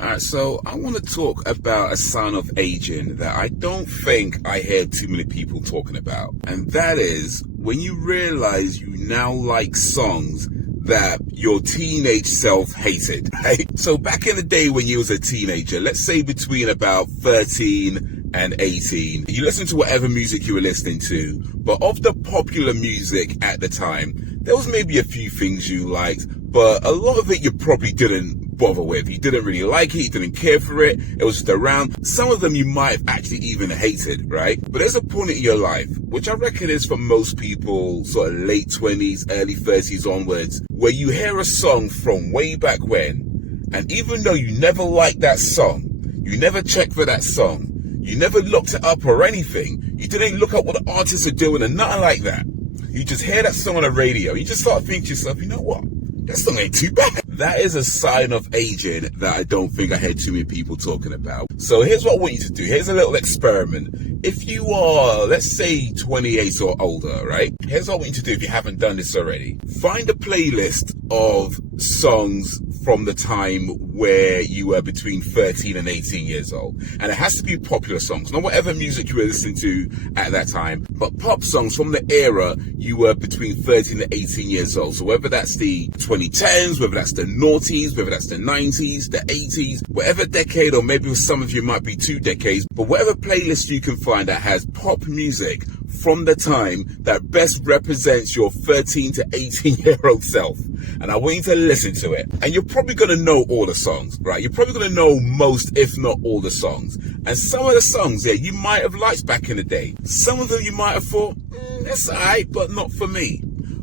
Alright, so I want to talk about a sign of aging that I don't think I hear too many people talking about. And that is when you realize you now like songs that your teenage self hated, right? So back in the day when you was a teenager, let's say between about 13 and 18, you listen to whatever music you were listening to, but of the popular music at the time, there was maybe a few things you liked, but a lot of it you probably didn't bother with. You didn't really like it, you didn't care for it, it was just around. Some of them you might have actually even hated, right? But there's a point in your life, which I reckon is for most people sort of late 20s, early 30s onwards, where you hear a song from way back when, and even though you never liked that song, you never checked for that song, you never looked it up or anything, you didn't look up what the artists are doing and nothing like that. You just hear that song on the radio, you just start thinking to yourself, you know what? That song ain't too bad. That is a sign of aging that I don't think I heard too many people talking about. So here's what I want you to do. Here's a little experiment. If you are, let's say 28 or older, right? Here's what I want you to do if you haven't done this already. Find a playlist of songs from the time where you were between 13 and 18 years old. And it has to be popular songs, not whatever music you were listening to at that time, but pop songs from the era you were between 13 and 18 years old. So whether that's the 2010s, whether that's the noughties, whether that's the 90s, the 80s, whatever decade, or maybe with some of you might be 2 decades, but whatever playlist you can find that has pop music from the time that best represents your 13 to 18 year old self. And I want you to listen to it. And you're probably going to know all the songs, right? You're probably going to know most, if not all the songs. And some of the songs, yeah, you might have liked back in the day. Some of them you might have thought, that's alright, but not for me.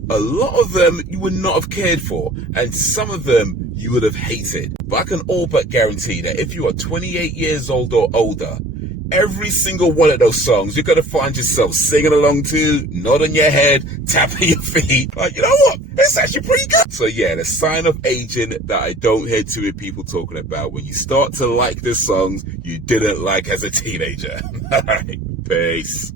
A lot of them you would not have cared for, and some of them you would have hated. But I can all but guarantee that if you are 28 years old or older, every single one of those songs you're going to find yourself singing along to, nodding your head, tapping your feet. Like, you know what? It's actually pretty good. So yeah, the sign of aging that I don't hear too many people talking about, when you start to like the songs you didn't like as a teenager. Alright, peace.